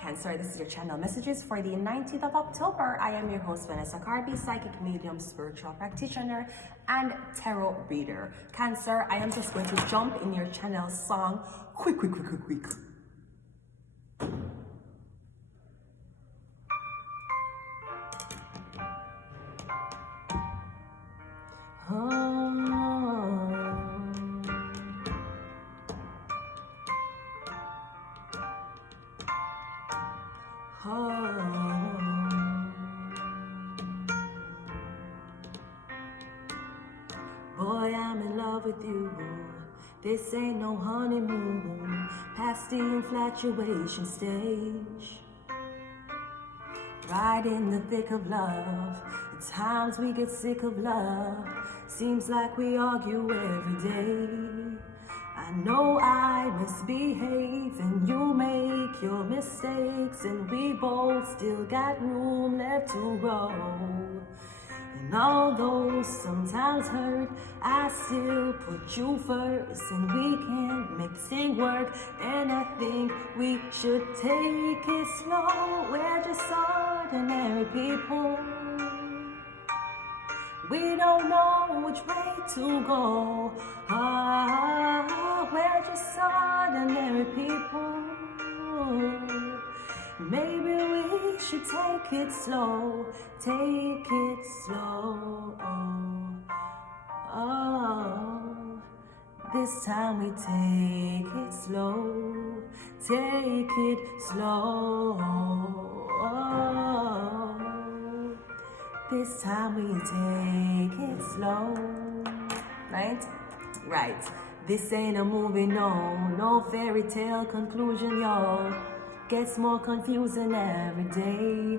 Cancer, this is your channel messages for the 19th of October. I am your host, Vanessa Carby, psychic medium, spiritual practitioner, and tarot reader. Cancer, I am just going to jump in your channel song quick. Boy, I'm in love with you. This ain't no honeymoon, past the infatuation stage. Right in the thick of love. At times we get sick of love. Seems like we argue every day. I know I misbehave and you make your mistakes, and we both still got room left to grow. And although sometimes hurt, I still put you first, and we can make this thing work. And I think we should take it slow. We're just ordinary people. We don't know which way to go. We're just ordinary people. Maybe we should take it slow. Take it slow. This time we take it slow. Take it slow. This time we take it slow. Right. This ain't a movie, no fairy tale conclusion, y'all. Gets more confusing every day.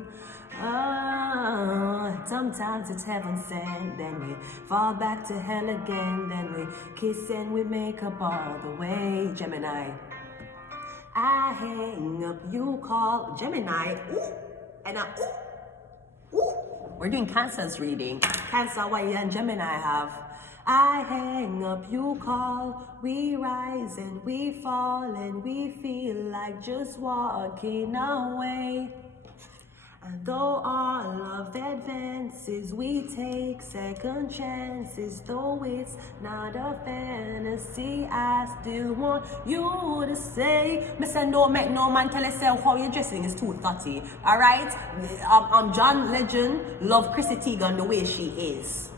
Sometimes it's heaven sent, then we fall back to hell again, then we kiss and we make up all the way. Gemini, I hang up, you call. Gemini, ooh, and I ooh. We're doing Cancer's reading. Cancer, what you and Gemini have. I hang up, you call, we rise and we fall, and we feel like just walking away. And though our love advances, we take second chances. Though it's not a fantasy, I still want you to say. Mr. No make no man tell yourself how you're dressing is too thotty. Alright? John Legend love Chrissy Teigen the way she is.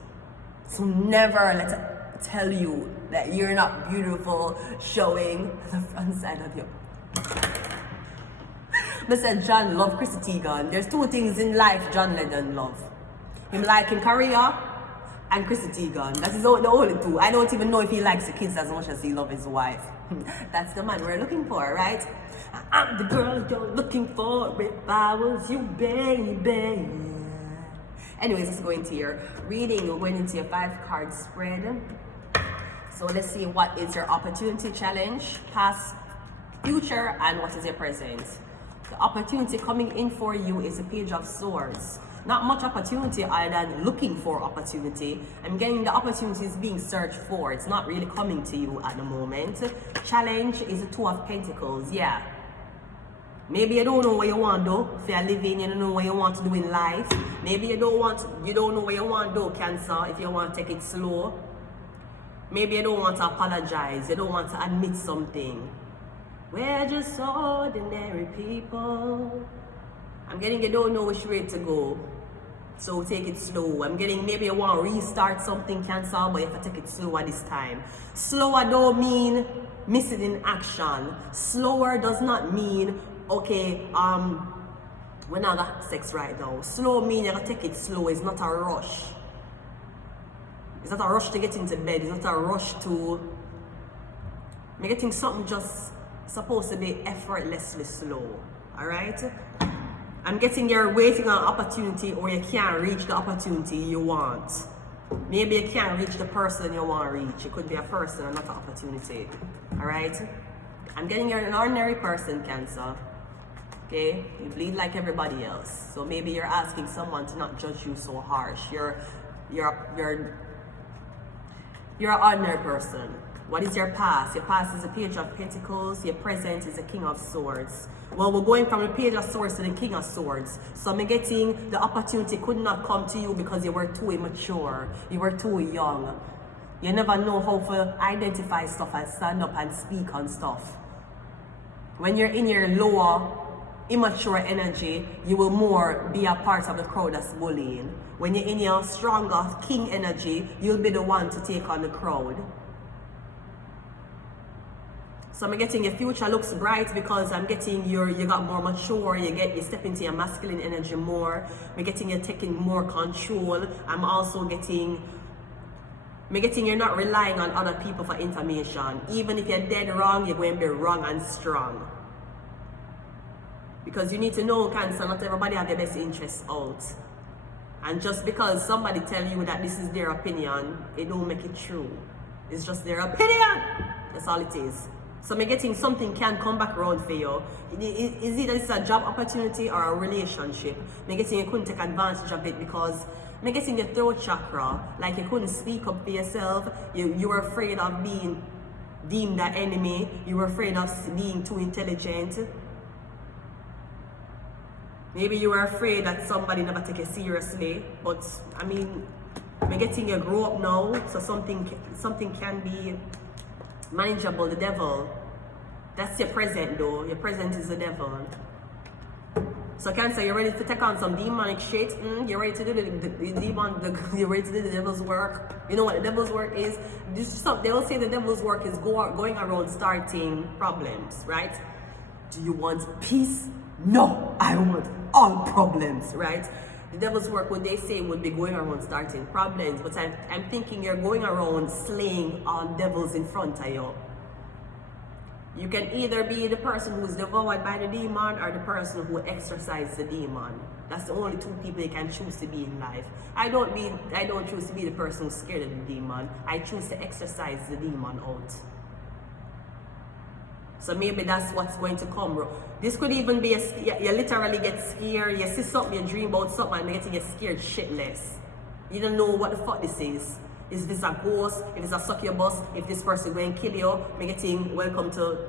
So never let her tell you that you're not beautiful showing the front side of your... Mr. John love Chrissy Teigen. There's two things in life John Legend love. Him like in career and Chrissy Teigen. That is the only two. I don't even know if he likes the kids as much as he loves his wife. That's the man we're looking for, right? I'm the girl you're looking for if I was you, baby. Anyways, let's go into your reading. We're going into your 5-card spread. So let's see what is your opportunity challenge, past, future, and what is your present. The opportunity coming in for you is a Page of Swords. Not much opportunity other than looking for opportunity. I'm getting the opportunities being searched for. It's not really coming to you at the moment. Challenge is a 2 of Pentacles. Yeah. Maybe you don't know what you want to do. If you're living, you don't know what you want to do in life. Maybe you don't know what you want to do, Cancer, if you want to take it slow. Maybe you don't want to apologize. You don't want to admit something. We're just ordinary people. I'm getting you don't know which way to go. So take it slow. I'm getting maybe you want to restart something, Cancer, but you have to take it slower this time. Slower don't mean missing in action. Slower does not mean, okay, we're not got sex right now. Slow means you gotta take it slow. It's not a rush. It's not a rush to get into bed. It's not a rush to... I'm getting something just supposed to be effortlessly slow. Alright? I'm getting you're waiting on an opportunity, or you can't reach the opportunity you want. Maybe you can't reach the person you want to reach. It could be a person or not an opportunity. Alright? I'm getting you're an ordinary person, Cancer. Okay? You bleed like everybody else. So maybe you're asking someone to not judge you so harsh. You're an ordinary person. What is your past? Your past is the Page of Pentacles. Your present is the King of Swords. Well, we're going from the Page of Swords to the King of Swords. So I'm getting the opportunity could not come to you because you were too immature. You were too young. You never know how to identify stuff and stand up and speak on stuff. When you're in your lower, immature energy, you will more be a part of the crowd that's bullying. When you're in your stronger king energy, you'll be the one to take on the crowd. So I'm getting your future looks bright because I'm getting you got more mature, you step into your masculine energy more. I'm getting you taking more control. I'm also getting you're not relying on other people for information. Even if you're dead wrong, you're going to be wrong and strong. Because you need to know, Cancer, not everybody have their best interests out. And just because somebody tell you that this is their opinion, it don't make it true. It's just their opinion. That's all it is. So I'm getting something can come back around for you. Is it that it's a job opportunity or a relationship? I'm getting you couldn't take advantage of it because I'm getting your throat chakra. Like you couldn't speak up for yourself. You were afraid of being deemed an enemy. You were afraid of being too intelligent. Maybe you were afraid that somebody never take you seriously. But I mean, I'm getting you grow up now. So something can be manageable. The devil, that's your present though. Your present is the devil. So Cancer, you're ready to take on some demonic shit. You're ready to do you're ready to do the devil's work. You know what the devil's work is? They will say the devil's work is going around starting problems, right? Do you want peace? No, I want all problems, right? The devil's work, what they say, would be going around starting problems, but I'm thinking you're going around slaying all devils in front of you. You can either be the person who's devoured by the demon or the person who exorcises the demon. That's the only two people you can choose to be in life. I don't choose to be the person who's scared of the demon. I choose to exorcise the demon out. So maybe that's what's going to come. This could even be you literally get scared, you see something, you dream about something, and you get scared shitless. You don't know what the fuck this is. If it's a ghost, if it's a succubus, if this person going to kill you, I'm getting welcome to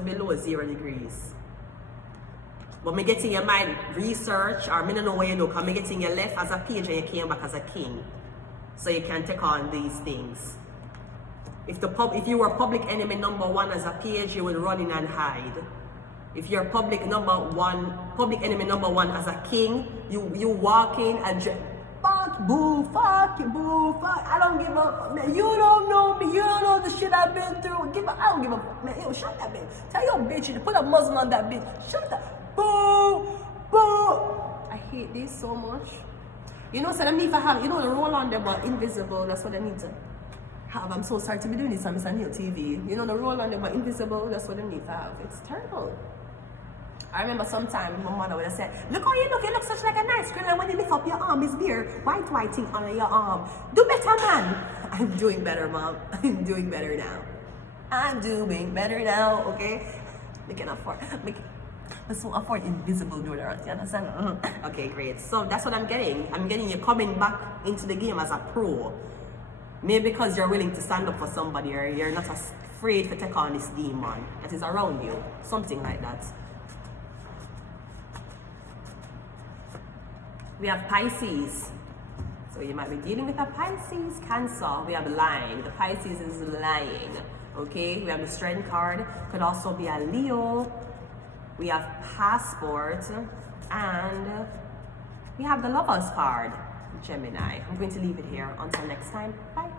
below 0 degrees. But I'm getting your mind research, or I don't know where you look, I'm getting you left as a page and you came back as a king. So you can take on these things. If you were public enemy number 1 as a page, you would run in and hide. If you're public enemy number 1 as a king, you walk in and fuck, boo, fuck, I don't give a man. You don't know me, you don't know the shit I've been through. I don't give a fuck, man. Yo, shut that bitch. Tell your bitch to put a muzzle on that bitch. Shut that. Boo, boo. I hate this so much. You know, so them need to have, the roll on them are invisible. That's what they need to have. I'm so sorry to be doing this on Mr. Neil TV. The roll on them are invisible. That's what they need to have. It's terrible. I remember sometime my mother would have said, look how you look such like a nice girl, and when you lift up your arm, it's there, white thing under your arm. Do better, man. I'm doing better, Mom. I'm doing better now. Okay? We can afford, let's afford invisible deodorant, you understand? Okay, great. So that's what I'm getting. I'm getting you coming back into the game as a pro. Maybe because you're willing to stand up for somebody, or you're not afraid to take on this demon that is around you. Something like that. We have Pisces. So you might be dealing with a Pisces, Cancer. We have lying. The Pisces is lying. Okay, we have the Strength card. Could also be a Leo. We have Passport. And we have the Lovers card, Gemini. I'm going to leave it here. Until next time. Bye.